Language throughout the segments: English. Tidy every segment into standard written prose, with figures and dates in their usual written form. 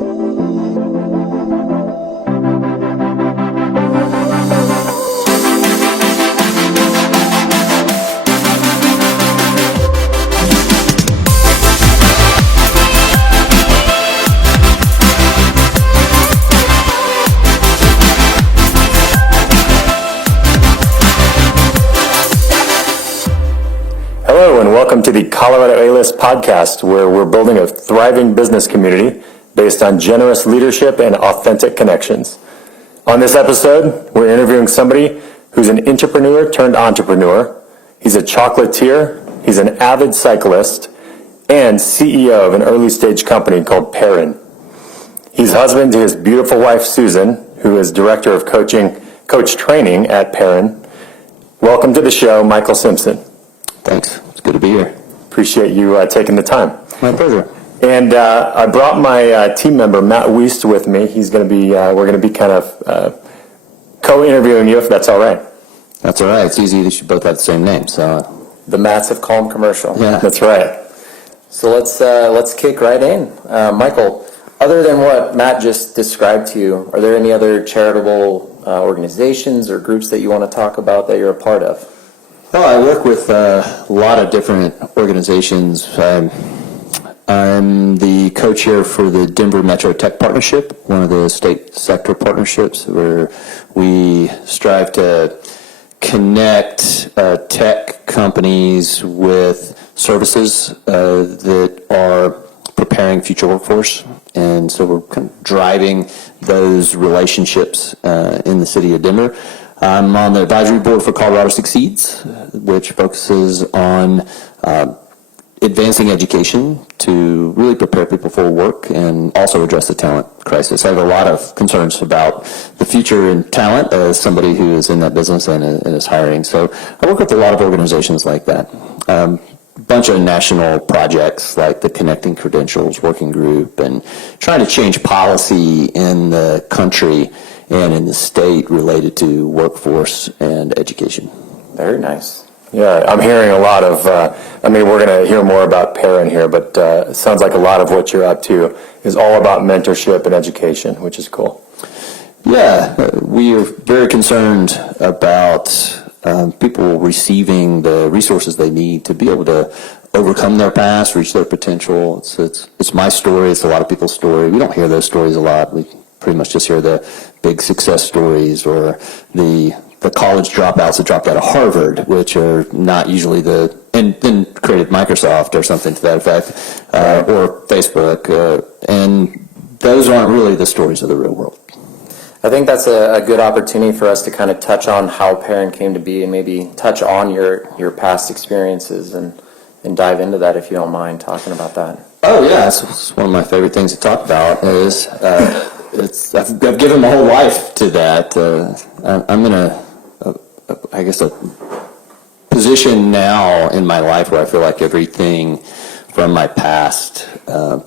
Hello and welcome to the Colorado A-List podcast, where we're building a thriving business community based on generous leadership and authentic connections. On this episode, we're interviewing somebody who's an entrepreneur turned entrepreneur. He's a chocolatier, he's an avid cyclist, and CEO of an early stage company called PAIRIN. He's husband to his beautiful wife, Susan, who is director of coach training at PAIRIN. Welcome to the show, Michael Simpson. Thanks. It's good to be here. Appreciate you taking the time. My pleasure. And I brought my team member, Matt Wiest, with me. He's going to be, we're going to be kind of co-interviewing you, if that's all right. That's all right. It's easy. They should both have the same name. So The Massive Calm Commercial. Yeah. That's right. So let's kick right in. Michael, other than what Matt just described to you, are there any other charitable organizations or groups that you want to talk about that you're a part of? Well, I work with a lot of different organizations. I'm the co-chair for the Denver Metro Tech Partnership, one of the state sector partnerships where we strive to connect tech companies with services that are preparing future workforce. And so we're kind of driving those relationships in the city of Denver. I'm on the advisory board for Colorado Succeeds, which focuses on advancing education to really prepare people for work and also address the talent crisis. I have a lot of concerns about the future in talent as somebody who is in that business and is hiring. So I work with a lot of organizations like that. A bunch of national projects like the Connecting Credentials Working Group and trying to change policy in the country and in the state related to workforce and education. Very nice. Yeah, I'm hearing a lot of, we're going to hear more about PAIRIN here, but it sounds like a lot of what you're up to is all about mentorship and education, which is cool. Yeah, we are very concerned about people receiving the resources they need to be able to overcome their past, reach their potential. It's my story. It's a lot of people's story. We don't hear those stories a lot. We pretty much just hear the big success stories or the college dropouts that dropped out of Harvard, which are not usually and then created Microsoft or something to that effect, or Facebook, and those aren't really the stories of the real world. I think that's a good opportunity for us to kind of touch on how PAIRIN came to be and maybe touch on your past experiences and dive into that, if you don't mind talking about that. Oh yeah, it's one of my favorite things to talk about is I've given my whole life to that. I'm in a position now in my life where I feel like everything from my past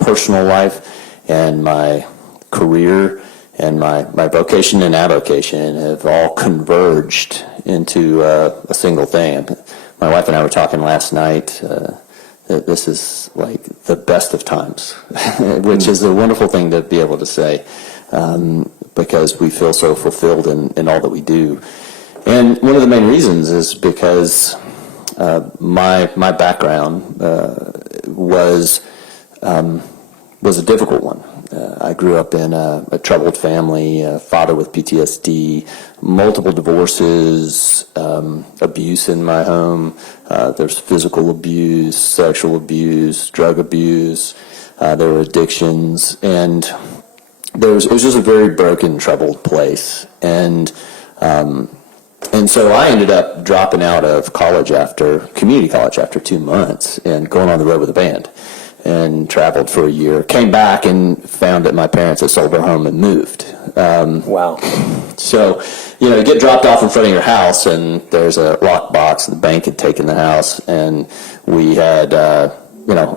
personal life and my career and my vocation and avocation have all converged into a single thing. My wife and I were talking last night that this is like the best of times, which is a wonderful thing to be able to say, because we feel so fulfilled in all that we do. And one of the main reasons is because my background was a difficult one. I grew up in a troubled family, a father with PTSD, multiple divorces, abuse in my home. There's physical abuse, sexual abuse, drug abuse. There were addictions, and it was just a very broken, troubled place. And so I ended up dropping out of community college after 2 months and going on the road with a band. And traveled for a year, came back and found that my parents had sold their home and moved. Wow. So, you get dropped off in front of your house and there's a lockbox. The bank had taken the house, and we had, I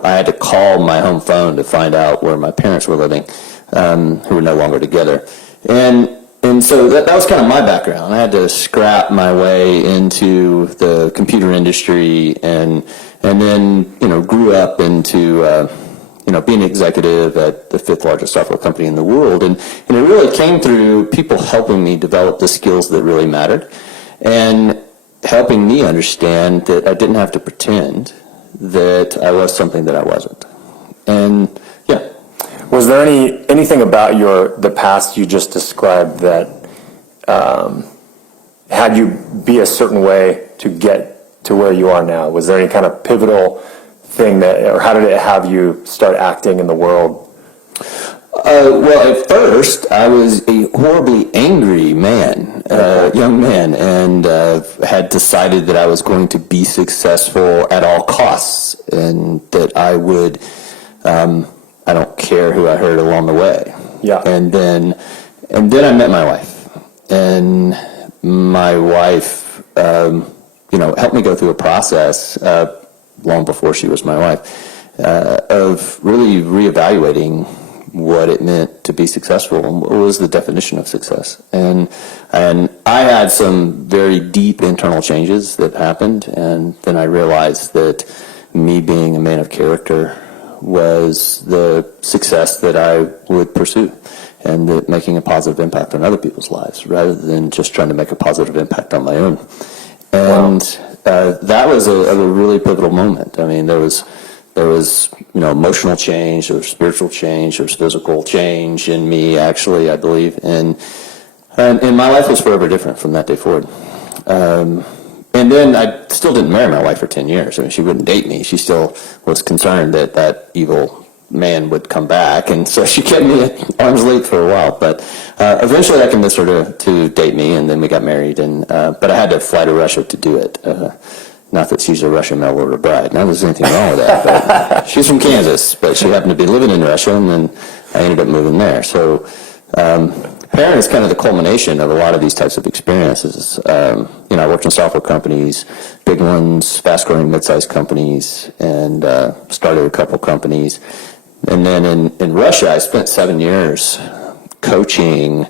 had to call my home phone to find out where my parents were living, who were no longer together. And so that was kind of my background. I had to scrap my way into the computer industry and then, grew up into, being an executive at the fifth largest software company in the world. And it really came through people helping me develop the skills that really mattered and helping me understand that I didn't have to pretend that I was something that I wasn't. And yeah. Was there anything about the past you just described that had you be a certain way to get to where you are now? Was there any kind of pivotal thing or how did it have you start acting in the world? Well, at first, I was a horribly angry man, young man, and had decided that I was going to be successful at all costs, and that I would, I don't care who I hurt along the way. Yeah. And then I met my wife, and my wife, helped me go through a process, long before she was my wife, of really reevaluating what it meant to be successful and what was the definition of success. And I had some very deep internal changes that happened, and then I realized that me being a man of character was the success that I would pursue, and that making a positive impact on other people's lives rather than just trying to make a positive impact on my own. And that was a really pivotal moment. I mean, there was emotional change, there was spiritual change, there was physical change in me, actually, I believe. And my life was forever different from that day forward. And then I still didn't marry my wife for 10 years. I mean, she wouldn't date me. She still was concerned that evil man would come back, and so she kept me at arm's length for a while. But eventually I convinced her to date me, and then we got married. But I had to fly to Russia to do it. Not that she's a Russian mail order bride. Not that there's anything wrong with that. But she's from Kansas, but she happened to be living in Russia, and then I ended up moving there. So PAIRIN is kind of the culmination of a lot of these types of experiences. I worked in software companies, big ones, fast-growing mid-sized companies, and started a couple companies. And then in Russia, I spent 7 years coaching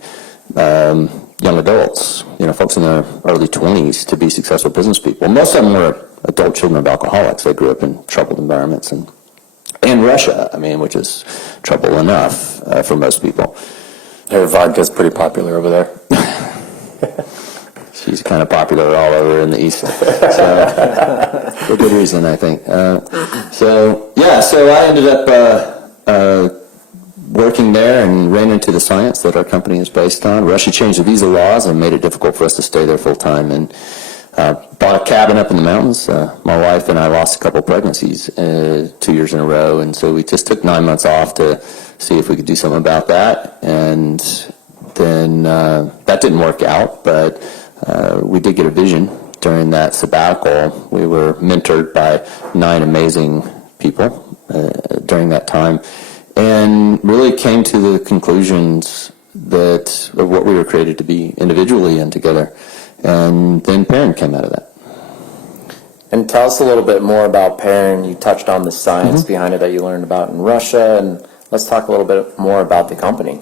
young adults, folks in their early 20s to be successful business people. Most of them were adult children of alcoholics. They grew up in troubled environments. And in Russia, which is trouble enough for most people. Vodka's pretty popular over there. She's kind of popular all over in the East, so for good reason, I think. So I ended up working there and ran into the science that our company is based on. Russia changed the visa laws and made it difficult for us to stay there full time, and bought a cabin up in the mountains. My wife and I lost a couple pregnancies 2 years in a row, and so we just took 9 months off to see if we could do something about that. And then that didn't work out, but we did get a vision during that sabbatical. We were mentored by 9 amazing people during that time, and really came to the conclusions of what we were created to be individually and together. And then PAIRIN came out of that. And tell us a little bit more about PAIRIN. You touched on the science behind it that you learned about in Russia, and let's talk a little bit more about the company.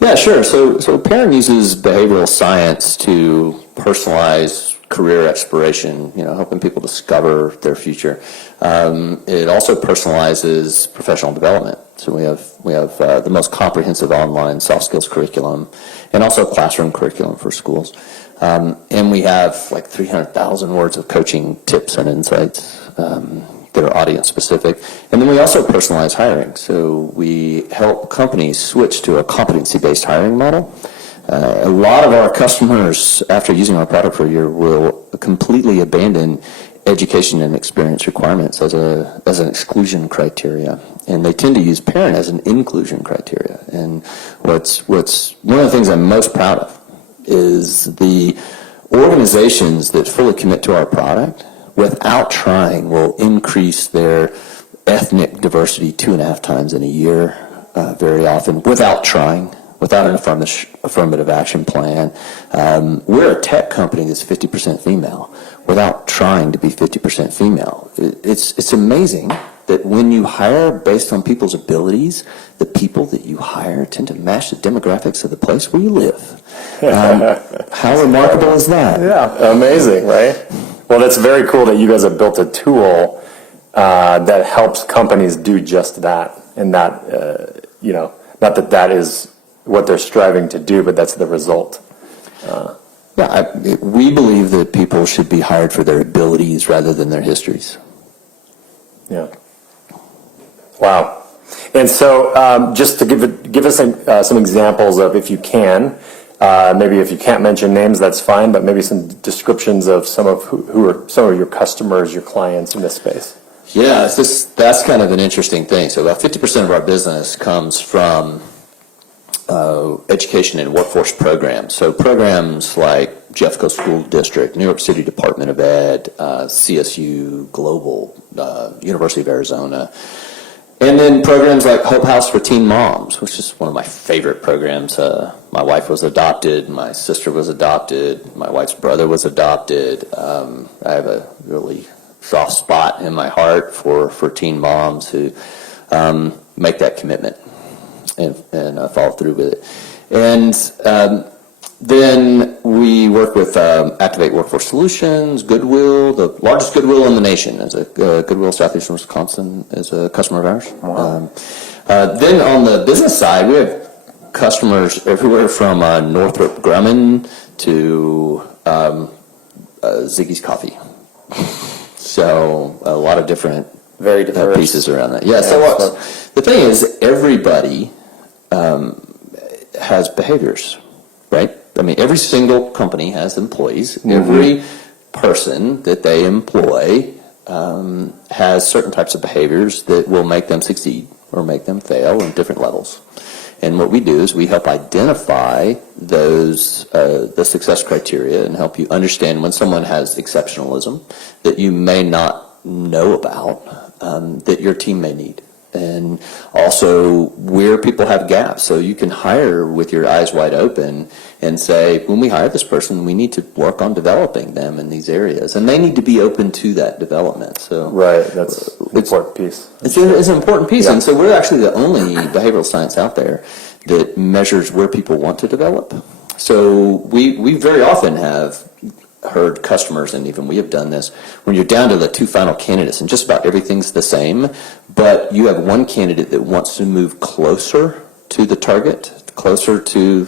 Yeah, sure. So PAIRIN uses behavioral science to personalize career exploration, helping people discover their future. It also personalizes professional development. So we have the most comprehensive online soft skills curriculum, and also classroom curriculum for schools. And we have like 300,000 words of coaching tips and insights that are audience specific. And then we also personalize hiring. So we help companies switch to a competency-based hiring model. A lot of our customers, after using our product for a year, will completely abandon education and experience requirements as an exclusion criteria, and they tend to use PAIRIN as an inclusion criteria. And what's one of the things I'm most proud of is the organizations that fully commit to our product without trying will increase their ethnic diversity 2.5 times in a year, very often, without trying, without an affirmative action plan. We're a tech company that's 50% female without trying to be 50% female. It's amazing that when you hire based on people's abilities, the people that you hire tend to match the demographics of the place where you live. How remarkable is that? Yeah, amazing, right? Well, that's very cool that you guys have built a tool that helps companies do just that. and not, not that that is what they're striving to do, but that's the result. We believe that people should be hired for their abilities rather than their histories. Yeah. Wow. And so just to give us some examples of, if you can, maybe if you can't mention names, that's fine, but maybe some descriptions of some of who are some of your customers, your clients in this space. Yeah, that's kind of an interesting thing. So about 50% of our business comes from education and workforce programs. So programs like Jeffco School District, New York City Department of Ed, CSU Global, University of Arizona. And then programs like Hope House for Teen Moms, which is one of my favorite programs. My wife was adopted, my sister was adopted, my wife's brother was adopted. I have a really soft spot in my heart for teen moms who make that commitment and follow through with it. And then we work with Activate Workforce Solutions, Goodwill, the largest Goodwill in the nation. As a Goodwill Southeastern Wisconsin is a customer of ours. Wow. Then on the business side, we have customers everywhere from Northrop Grumman to Ziggy's Coffee. So a lot of different very diverse pieces around that. Yeah. So the thing is, everybody has behaviors, right? I mean, every single company has employees. Mm-hmm. Every person that they employ has certain types of behaviors that will make them succeed or make them fail in different levels. And what we do is we help identify those the success criteria and help you understand when someone has exceptionalism that you may not know about that your team may need. And also where people have gaps. So you can hire with your eyes wide open and say, when we hire this person, we need to work on developing them in these areas. And they need to be open to that development. So right, that's an important piece. It's an important piece. Yeah. And so we're actually the only behavioral science out there that measures where people want to develop. So we very often have heard customers, and even we have done this, when you're down to the two final candidates and just about everything's the same, but you have one candidate that wants to move closer to the target, closer to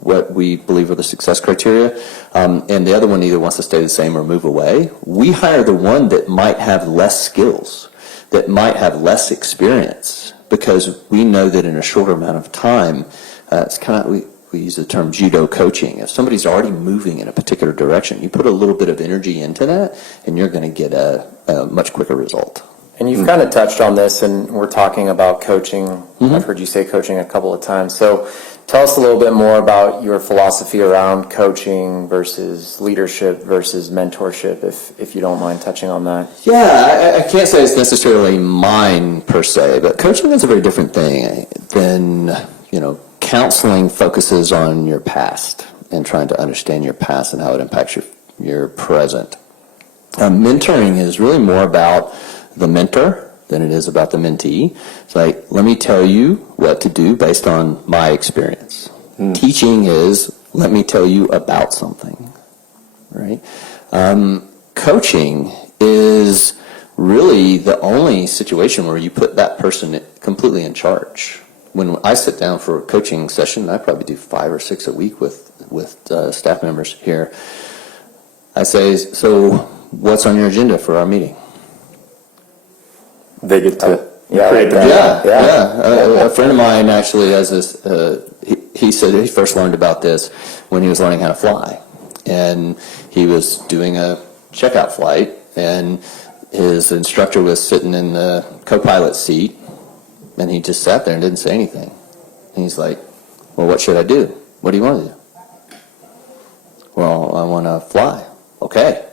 what we believe are the success criteria, and the other one either wants to stay the same or move away. We hire the one that might have less skills, that might have less experience, because we know that in a shorter amount of time, it's kind of we use the term judo coaching. If somebody's already moving in a particular direction, you put a little bit of energy into that, and you're going to get a much quicker result. And you've kind of touched on this, and we're talking about coaching. Mm-hmm. I've heard you say coaching a couple of times. So tell us a little bit more about your philosophy around coaching versus leadership versus mentorship, if you don't mind touching on that. Yeah, I can't say it's necessarily mine per se, but coaching is a very different thing than, counseling focuses on your past and trying to understand your past and how it impacts your present. Mentoring is really more about the mentor than it is about the mentee. It's like, let me tell you what to do based on my experience. Teaching is, let me tell you about something, right? Coaching is really the only situation where you put that person completely in charge. When I sit down for a coaching session, I probably do 5 or 6 a week with staff members here. I say, so what's on your agenda for our meeting? They get to create the a friend of mine actually has this. He said he first learned about this when he was learning how to fly, and he was doing a checkout flight, and his instructor was sitting in the co-pilot seat, and he just sat there and didn't say anything. And he's like, "Well, what should I do? What do you want to do?" "Well, I want to fly." "Okay."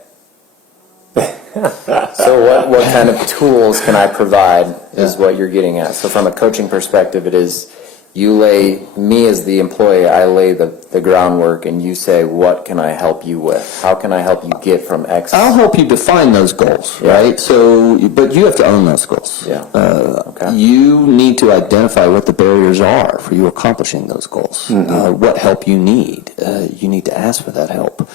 So what kind of tools can I provide is what you're getting at. So from a coaching perspective, it is me as the employee, I lay the groundwork, and you say, what can I help you with? How can I help you get from X? I'll help you define those goals, right? So, but you have to own those goals. Yeah. Okay. You need to identify what the barriers are for you accomplishing those goals. Mm-hmm. What help you need. You need to ask for that help.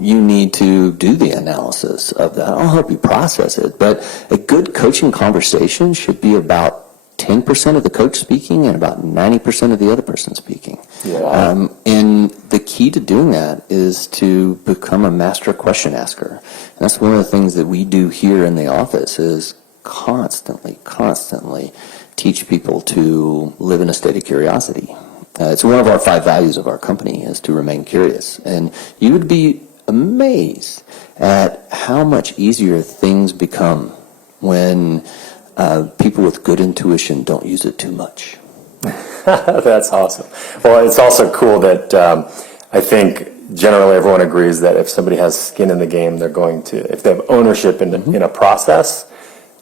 You need to do the analysis of that. I'll help you process it. But a good coaching conversation should be about 10% of the coach speaking and about 90% of the other person speaking. Yeah. And the key to doing that is to become a master question asker. And that's one of the things that we do here in the office is constantly teach people to live in a state of curiosity. It's one of our 5 values of our company is to remain curious. And you would be amazed at how much easier things become when people with good intuition don't use it too much. That's awesome. Well, it's also cool that I think generally everyone agrees that if somebody has skin in the game, they're going to, if they have ownership in a process,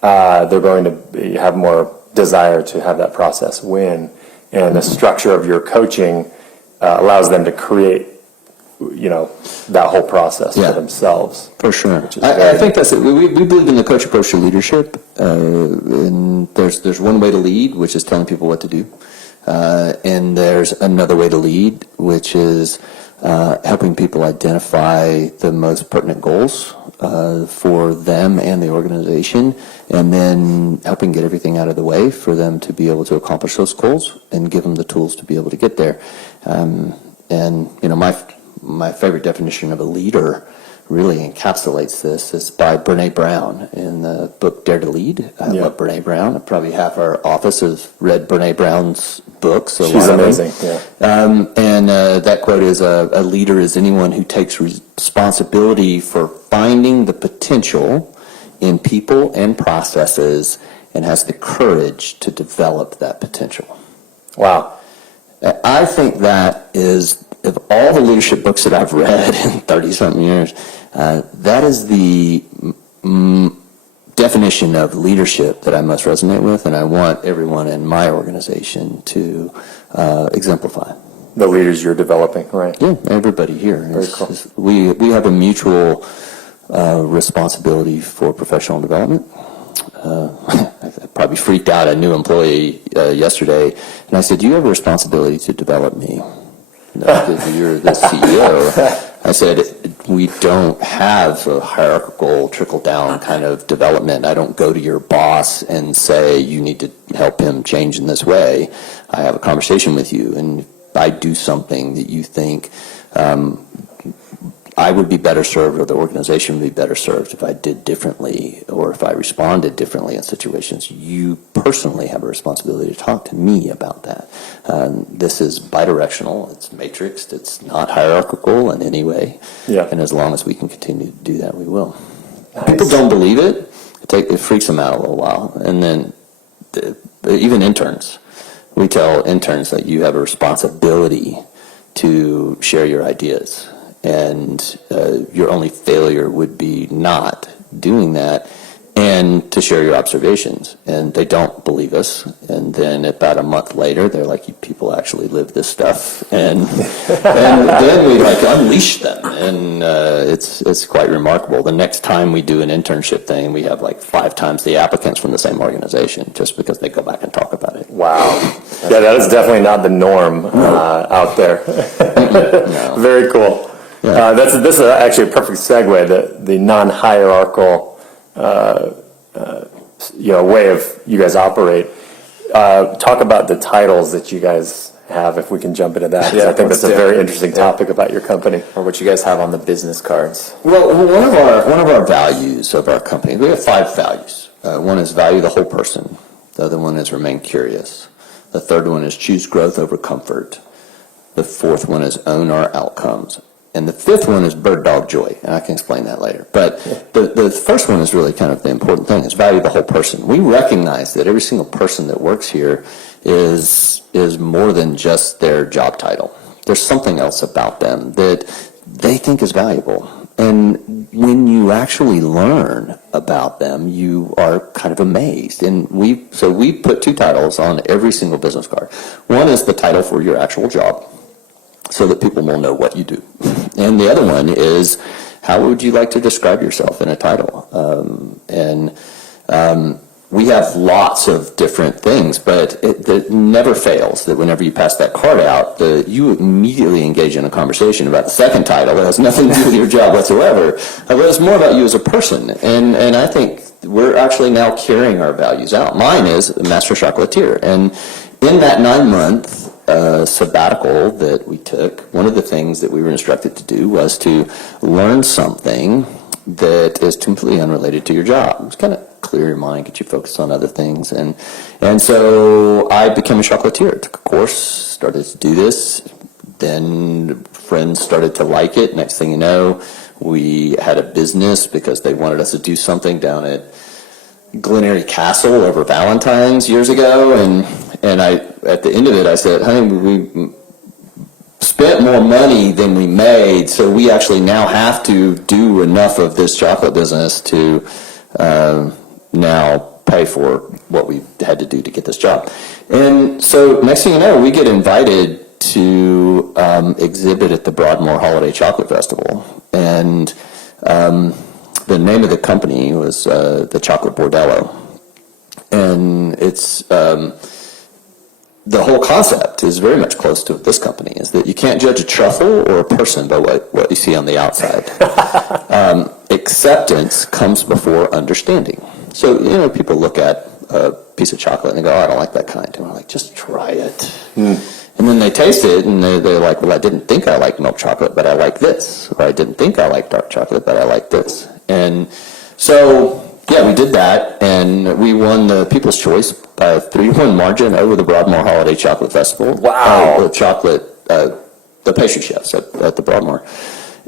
they're going to have more desire to have that process win. And the structure of your coaching allows them to create, that whole process for themselves. For sure. I think that's it. We believe in the coach approach to leadership. And there's one way to lead, which is telling people what to do. And there's another way to lead, which is helping people identify the most pertinent goals for them and the organization, and then helping get everything out of the way for them to be able to accomplish those goals and give them the tools to be able to get there. My favorite definition of a leader really encapsulates this is by Brene Brown in the book Dare to Lead. I love Brene Brown. Probably half our office has read Brene Brown's books. She's amazing. Yeah. And that quote is, a leader is anyone who takes responsibility for finding the potential in people and processes and has the courage to develop that potential. Wow. I think that is, of all the leadership books that I've read in 30-something years, that is the definition of leadership that I most resonate with, and I want everyone in my organization to exemplify. The leaders you're developing, right? Yeah, everybody here. Very cool. We have a mutual responsibility for professional development. I probably freaked out a new employee yesterday, and I said, "Do you have a responsibility to develop me?" No, because you're the CEO. I said, we don't have a hierarchical trickle-down kind of development. I don't go to your boss and say, you need to help him change in this way. I have a conversation with you, and if I do something that you think I would be better served or the organization would be better served if I did differently or if I responded differently in situations, you personally have a responsibility to talk to me about that. This is bidirectional, it's matrixed, it's not hierarchical in any way. Yeah. And as long as we can continue to do that, we will. Nice. People don't believe it. It freaks them out a little while. And then even interns, we tell interns that you have a responsibility to share your ideas. And your only failure would be not doing that and to share your observations. And they don't believe us. And then about a month later, they're like, you people actually live this stuff. And then we unleash them. And it's quite remarkable. The next time we do an internship thing, we have 5 times the applicants from the same organization just because they go back and talk about it. Wow. Yeah, that is definitely not the norm out there. No. Very cool. Yeah. This is actually a perfect segue. The non-hierarchical, way of you guys operate. Talk about the titles that you guys have, if we can jump into that. Yeah, I think that's a very interesting topic about your company. Or what you guys have on the business cards. Well, one of our values of our company, we have 5 values. One is value the whole person. The other one is remain curious. The third one is choose growth over comfort. The fourth one is own our outcomes. And the fifth one is bird dog joy, and I can explain that later. But the first one is really kind of the important thing, is value the whole person. We recognize that every single person that works here is more than just their job title. There's something else about them that they think is valuable. And when you actually learn about them, you are kind of amazed. And we put 2 titles on every single business card. One is the title for your actual job, so that people will know what you do. And the other one is, how would you like to describe yourself in a title? We have lots of different things, but it never fails that whenever you pass that card out, you immediately engage in a conversation about the second title that has nothing to do with your job whatsoever. But it's more about you as a person. And I think we're actually now carrying our values out. Mine is a master chocolatier. And in that 9-month sabbatical that we took, one of the things that we were instructed to do was to learn something that is completely unrelated to your job. It's kind of clear your mind, get you focused on other things. And so I became a chocolatier. Took a course, started to do this. Then friends started to like it. Next thing you know, we had a business because they wanted us to do something down at Glen Castle over Valentine's years ago. And I, at the end of it, I said, honey, we spent more money than we made, so we actually now have to do enough of this chocolate business to now pay for what we had to do to get this job. And so next thing you know, we get invited to exhibit at the Broadmoor Holiday Chocolate Festival. And the name of the company was the Chocolate Bordello. And it's the whole concept is very much close to this company, is that you can't judge a truffle or a person by what you see on the outside. Acceptance comes before understanding. So, people look at a piece of chocolate and they go, oh, I don't like that kind. And we're like, just try it. And then they taste it and they're like, well, I didn't think I liked milk chocolate, but I like this. Or I didn't think I liked dark chocolate, but I like this. And so, yeah, we did that, and we won the People's Choice by a 3-1 margin over the Broadmoor Holiday Chocolate Festival. Wow. The pastry chefs at the Broadmoor.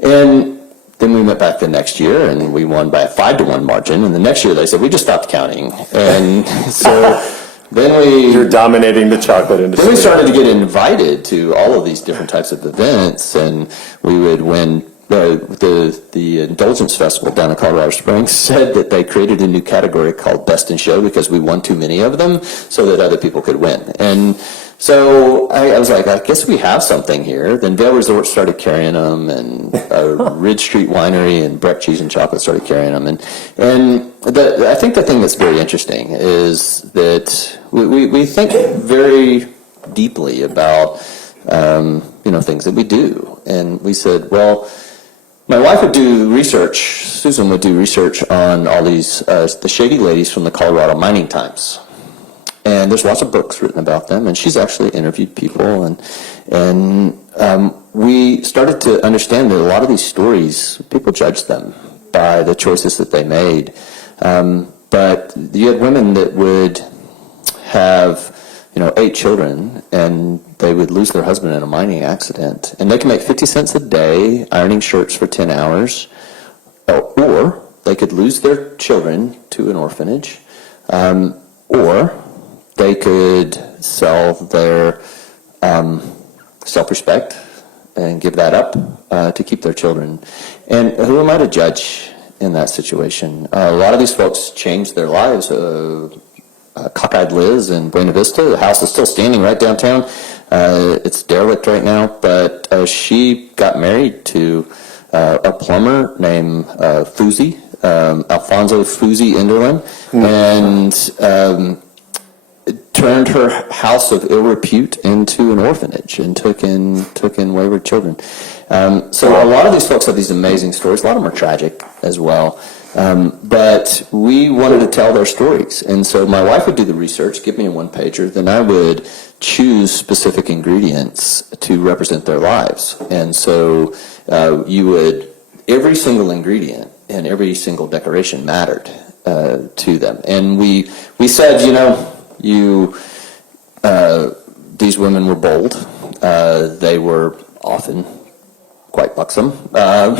And then we went back the next year, and we won by a 5-1 margin. And the next year they said, we just stopped counting. And so then You're dominating the chocolate industry. Then we started to get invited to all of these different types of events, and we would win. The Indulgence Festival down in Colorado Springs said that they created a new category called Best in Show because we won too many of them so that other people could win. And so I was like, I guess we have something here. Then Vail Resort started carrying them, and Ridge Street Winery and Breck Cheese and Chocolate started carrying them. And I think the thing that's very interesting is that we think very deeply about things that we do. And we said, well, my wife would do research, Susan would do research on all these, the shady ladies from the Colorado Mining Times. And there's lots of books written about them, and she's actually interviewed people. And we started to understand that a lot of these stories, people judge them by the choices that they made. But you had women that would have 8 children, and they would lose their husband in a mining accident. And they can make 50 cents a day ironing shirts for 10 hours, or they could lose their children to an orphanage, or they could sell their self-respect and give that up to keep their children. And who am I to judge in that situation? A lot of these folks changed their lives. Cockeyed Liz in Buena Vista. The house is still standing right downtown. It's derelict right now, but she got married to a plumber named Fuzi, Alfonso Fuzi Enderlin, and turned her house of ill repute into an orphanage and took in wayward children. So a lot of these folks have these amazing stories. A lot of them are tragic as well. But we wanted to tell their stories. And so my wife would do the research, give me a one-pager, then I would choose specific ingredients to represent their lives. And so every single ingredient and every single decoration mattered to them. And we said, these women were bold. They were often quite buxom, and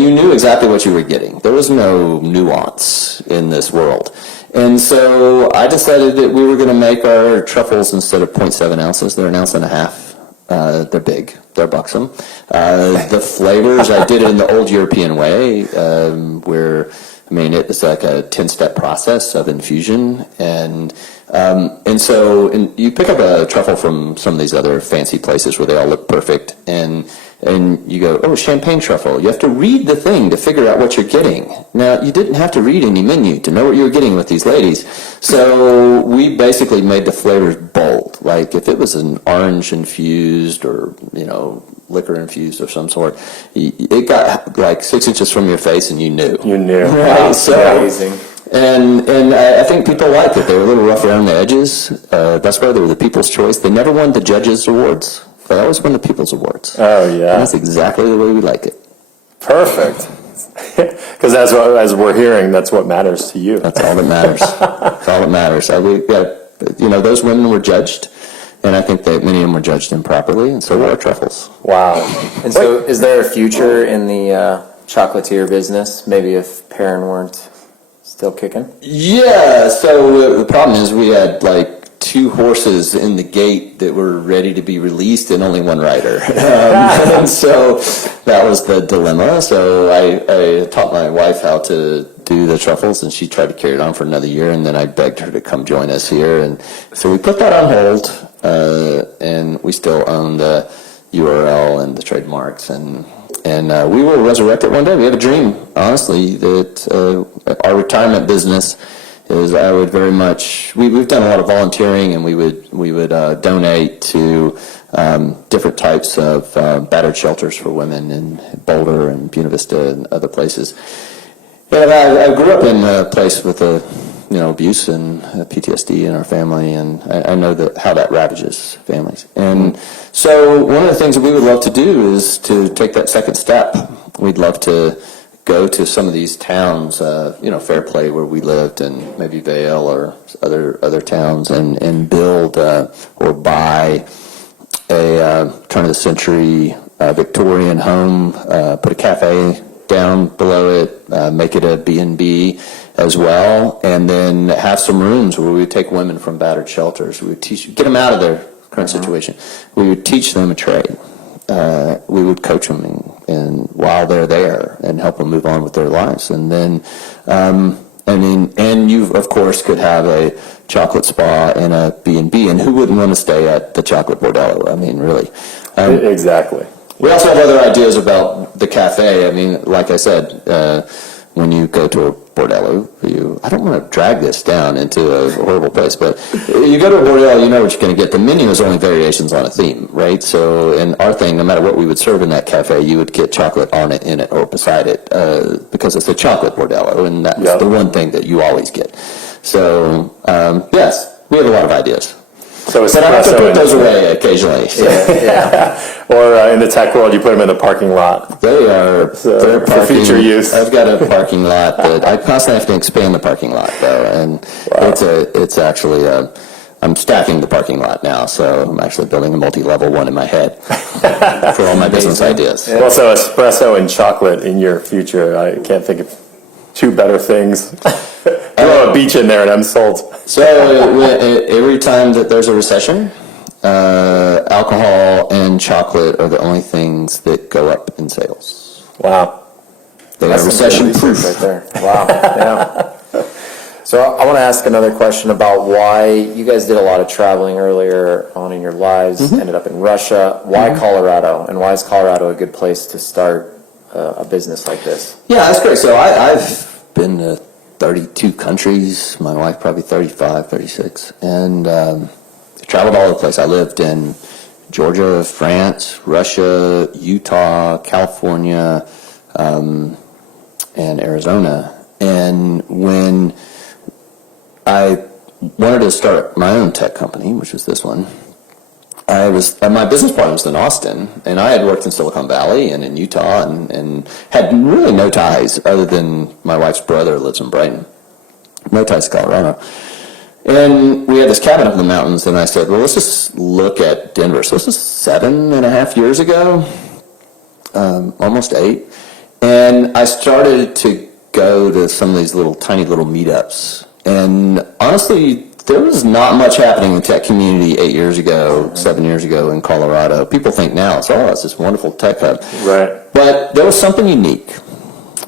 you knew exactly what you were getting. There was no nuance in this world. And so I decided that we were going to make our truffles, instead of 0.7 ounces, they're 1.5 ounces. They're big. They're buxom. The flavors, I did it in the old European way, where, it's like a 10-step process of infusion. And so you pick up a truffle from some of these other fancy places where they all look perfect, and you go, oh, champagne truffle. You have to read the thing to figure out what you're getting. Now, you didn't have to read any menu to know what you were getting with these ladies. So we basically made the flavors bold. Like if it was an orange infused or, liquor infused of some sort. It got like 6 inches from your face, and you knew. You knew. Right? Wow. So, Amazing. And I think people liked it. They were a little rough around the edges. That's why they were the People's Choice. They never won the Judges' Awards. They always won the People's Awards. Oh, yeah. And that's exactly the way we like it. Perfect. Because as we're hearing, that's what matters to you. That's all that matters. That's all that matters. We got, those women were judged, and I think that many of them were judged improperly, and so were our truffles. Wow. And so, is there a future in the chocolatier business? Maybe if PAIRIN weren't still kicking? Yeah, so the problem is we had like 2 horses in the gate that were ready to be released and only 1 rider. And so that was the dilemma. So I taught my wife how to do the truffles, and she tried to carry it on for another year, and then I begged her to come join us here. And so we put that on hold, and we still own the URL and the trademarks, and we will resurrect it one day. We have a dream, honestly, that our retirement business is, I would very much, we've done a lot of volunteering, and we would donate to different types of battered shelters for women in Boulder and Buena Vista and other places. And I grew up in a place with abuse and PTSD in our family, and I know how that ravages families. And so one of the things that we would love to do is to take that second step. We'd love to go to some of these towns, Fairplay where we lived, and maybe Vale or other towns, and build or buy a turn of the century Victorian home, put a cafe down below it, make it a B&B as well, and then have some rooms where we would take women from battered shelters. We would get them out of their current situation. We would teach them a trade. We would coach them and while they're there, and help them move on with their lives. And then, and you of course could have a chocolate spa and a B&B, and who wouldn't want to stay at the Chocolate Bordello? I mean, really. Exactly. We also have other ideas about the cafe. I mean, like I said, when you go to a Bordello, I don't want to drag this down into a horrible place, but you go to a Bordello, you know what you're going to get. The menu is only variations on a theme, right? So in our thing, no matter what we would serve in that cafe, you would get chocolate on it, in it, or beside it, because it's a chocolate Bordello, and that's the one thing that you always get. So, yes, we have a lot of ideas. So But I have to put those away occasionally. So. Or in the tech world, you put them in the parking lot. They're for future use. I've got a parking lot that I constantly have to expand the parking lot, though, and it's actually I'm stacking the parking lot now, so I'm actually building a multi-level one in my head for all my business ideas. Yeah. Well, so espresso and chocolate in your future, I can't think of 2 better things. Throw a beach in there and I'm sold. So every time that there's a recession, alcohol and chocolate are the only things that go up in sales. Wow. They are recession-proof. Right there. Wow. Yeah. So I want to ask another question about why you guys did a lot of traveling earlier on in your lives, ended up in Russia. Why Colorado, and why is Colorado a good place to start a business like this? Yeah, that's great. So I've been to 32 countries, my wife probably 35, 36, and traveled all over the place. I lived in Georgia, France, Russia, Utah, California, and Arizona. And when I wanted to start my own tech company, which was this one, my business partner was in Austin, and I had worked in Silicon Valley and in Utah, and had really no ties other than my wife's brother lives in Brighton. No ties to Colorado. And we had this cabin up in the mountains, and I said, well, let's just look at Denver. So this is 7.5 years ago, almost 8. And I started to go to some of these tiny little meetups. And honestly, there was not much happening in the tech community 8 years ago, 7 years ago in Colorado. People think now it's this wonderful tech hub. Right. But there was something unique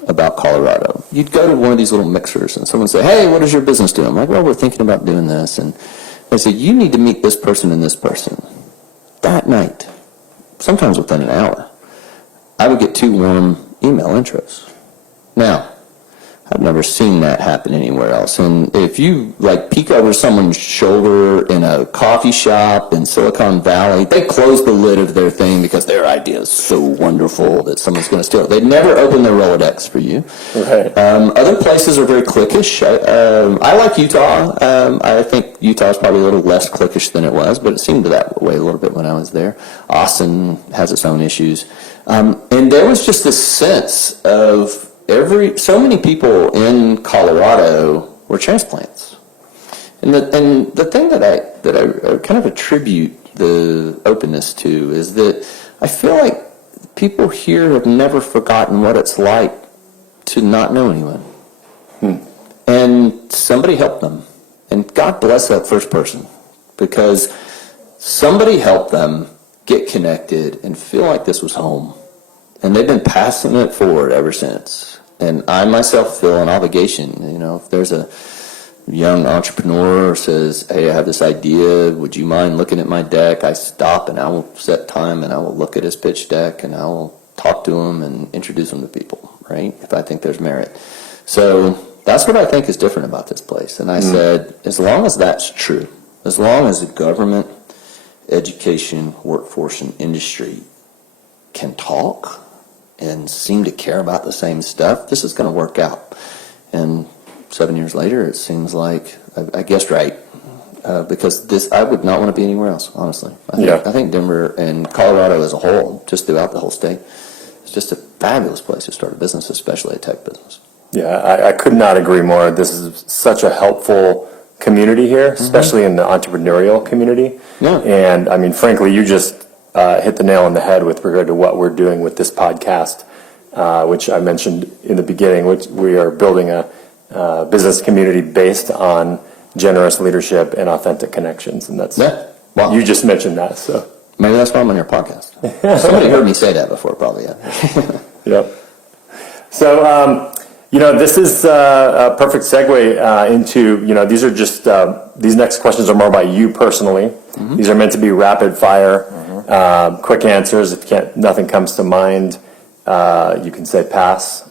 about Colorado. You'd go to one of these little mixers and someone would say, hey, what is your business doing? I'm like, well, we're thinking about doing this. And they say, you need to meet this person and this person. That night, sometimes within an hour, I would get 2 warm email intros. Now, I've never seen that happen anywhere else. And if you like peek over someone's shoulder in a coffee shop in Silicon Valley, they close the lid of their thing because their idea is so wonderful that someone's going to steal it. They'd never open their Rolodex for you. Right. Other places are very cliquish. I like Utah. I think Utah is probably a little less cliquish than it was, but it seemed that way a little bit when I was there. Austin has its own issues. And there was just this sense of so many people in Colorado were transplants. And the thing that I kind of attribute the openness to is that I feel like people here have never forgotten what it's like to not know anyone. And somebody helped them. And God bless that first person, because somebody helped them get connected and feel like this was home. And they've been passing it forward ever since. And I myself feel an obligation. You know, if there's a young entrepreneur who says, hey, I have this idea, would you mind looking at my deck? I stop and I will set time and I will look at his pitch deck and I will talk to him and introduce him to people, right? If I think there's merit. So that's what I think is different about this place. And I said, as long as that's true, as long as the government, education, workforce, and industry can talk and seem to care about the same stuff, this is going to work out. And 7 years later, it seems like I guessed right, because I would not want to be anywhere else, honestly. I think Denver and Colorado as a whole, just throughout the whole state, is just a fabulous place to start a business, especially a tech business. Yeah, I could not agree more. This is such a helpful community here, especially in the entrepreneurial community. Yeah. And I mean, frankly, you just hit the nail on the head with regard to what we're doing with this podcast, which I mentioned in the beginning, which we are building a business community based on generous leadership and authentic connections. And that's, Wow. You just mentioned that, so. Maybe that's why I'm on your podcast. Somebody heard me say that before, probably. Yeah. Yep. So, this is a perfect segue into, these are just, these next questions are more about you personally. These are meant to be rapid fire, quick answers. If nothing comes to mind, you can say pass.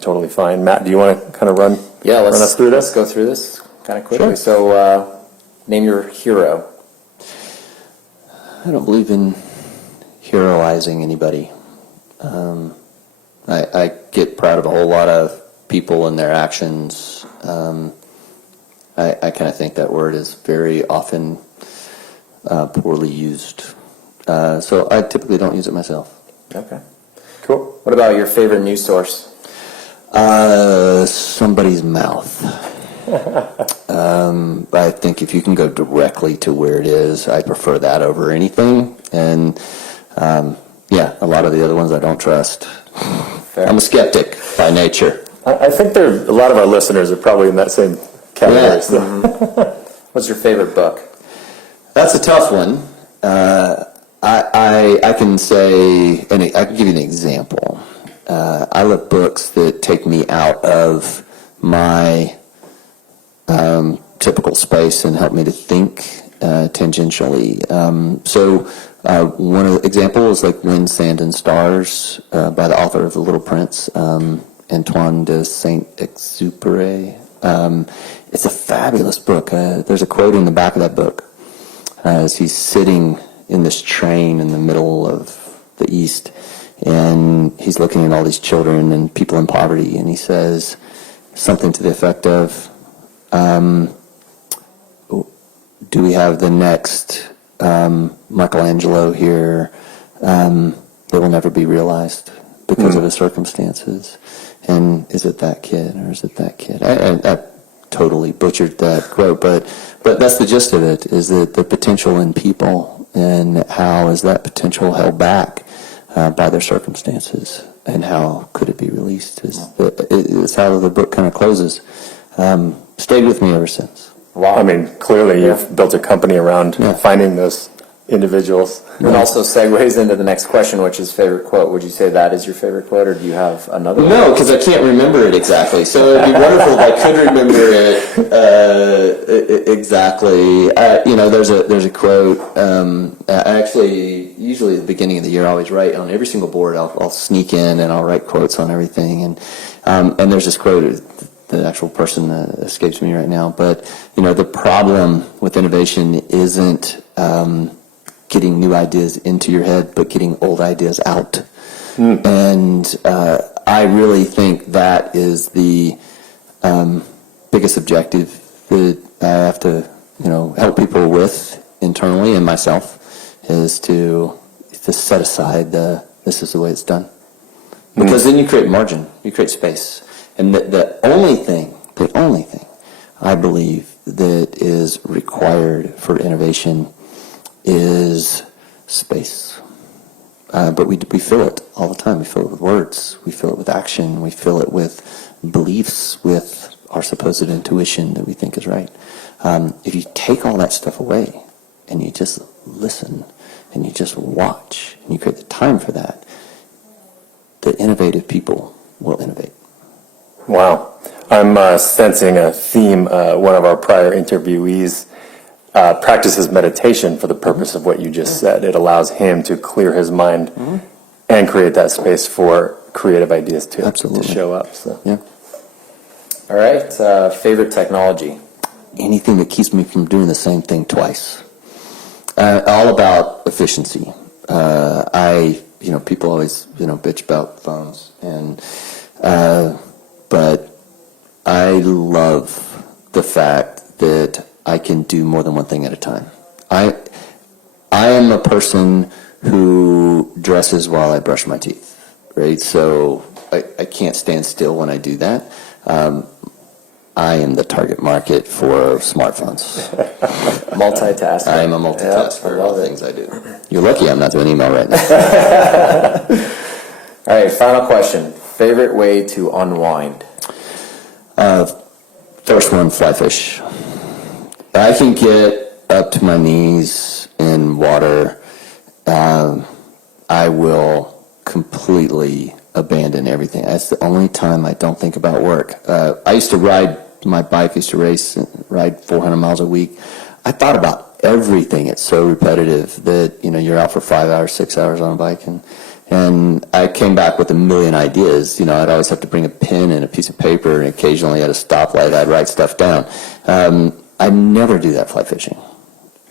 Totally fine. Matt, do you want to kind of run us through this? Let's go through this kind of quickly. Sure. So, name your hero. I don't believe in heroizing anybody. I get proud of a whole lot of people and their actions. I kind of think that word is very often poorly used. So I typically don't use it myself. Okay. Cool. What about your favorite news source? Somebody's mouth. I think if you can go directly to where it is, I prefer that over anything. And a lot of the other ones I don't trust. Fair. I'm a skeptic by nature. I think a lot of our listeners are probably in that same category. Yeah. So. What's your favorite book? That's a tough one. I can say, and I can give you an example. I love books that take me out of my typical space and help me to think tangentially. One of the examples is like Wind, Sand, and Stars by the author of The Little Prince, Antoine de Saint-Exupéry. It's a fabulous book. There's a quote in the back of that book as he's sitting in this train in the middle of the East, and he's looking at all these children and people in poverty, and he says something to the effect of, do we have the next Michelangelo here that will never be realized because of his circumstances? And is it that kid or is it that kid? I totally butchered that quote, but that's the gist of it, is that the potential in people and how is that potential held back by their circumstances, and how could it be released is how the book kind of closes. Stayed with me ever since. Wow. I mean, clearly you've built a company around finding those individuals. And also segues into the next question, which is favorite quote. Would you say that is your favorite quote, or do you have another one? No, because I can't remember it exactly. So it'd be wonderful if I could remember it exactly. There's a quote. I actually, usually at the beginning of the year, I always write on every single board. I'll sneak in and I'll write quotes on everything. And there's this quote. The actual person escapes me right now. But the problem with innovation isn't getting new ideas into your head, but getting old ideas out. And I really think that is the biggest objective that I have to, help people with internally and myself, is to set aside this is the way it's done. Because then you create margin, you create space. And the only thing I believe that is required for innovation is space. But we fill it all the time. We fill it with words. We fill it with action. We fill it with beliefs, with our supposed intuition that we think is right. If you take all that stuff away and you just listen and you just watch and you create the time for that, the innovative people will innovate. Wow. I'm sensing a theme. One of our prior interviewees practices meditation for the purpose of what you just said. It allows him to clear his mind and create that space for creative ideas to show up. So. Yeah. All right. Favorite technology? Anything that keeps me from doing the same thing twice. All about efficiency. People always, bitch about phones, but I love the fact that I can do more than one thing at a time. I am a person who dresses while I brush my teeth, right? So I can't stand still when I do that. I am the target market for smartphones. Multitasking. I am a multitasker in all the things I do. You're lucky I'm not doing email right now. All right, final question. Favorite way to unwind? First one, fly fish. I can get up to my knees in water. I will completely abandon everything. That's the only time I don't think about work. I used to ride my bike. I used to ride 400 miles a week. I thought about everything. It's so repetitive that, you're out for 5 hours, 6 hours on a bike. And I came back with a million ideas. I'd always have to bring a pen and a piece of paper, and occasionally at a stoplight I'd write stuff down. I never do that fly fishing.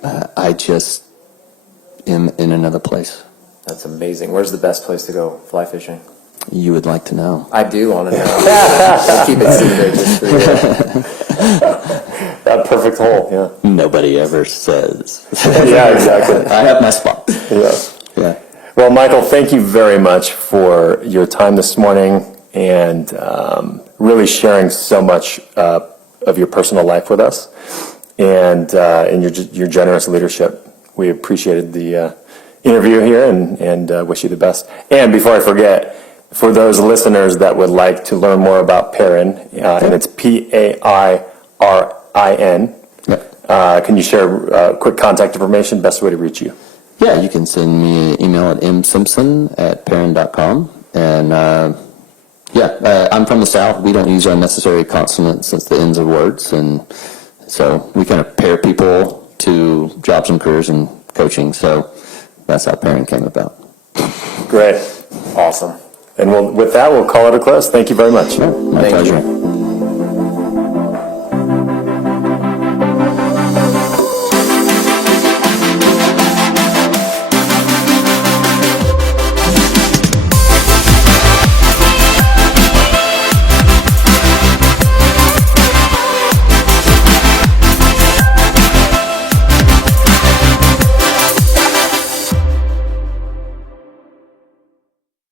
I just am in another place. That's amazing. Where's the best place to go fly fishing? You would like to know. I do want to know. We'll keep it secret just for you. That perfect hole, yeah. Nobody ever says. Yeah, exactly. I have my spot. Yeah. Well, Michael, thank you very much for your time this morning and really sharing so much of your personal life with us and your generous leadership. We appreciated the interview here and wish you the best. And before I forget, for those listeners that would like to learn more about PAIRIN, and it's PAIRIN, can you share quick contact information, best way to reach you? Yeah, you can send me an email at msimpson@pairin.com. And I'm from the South. We don't use unnecessary consonants as the ends of words. And so we kind of pair people to jobs and careers and coaching. So that's how PAIRIN came about. Great. Awesome. And with that, we'll call it a close. Thank you very much. My pleasure.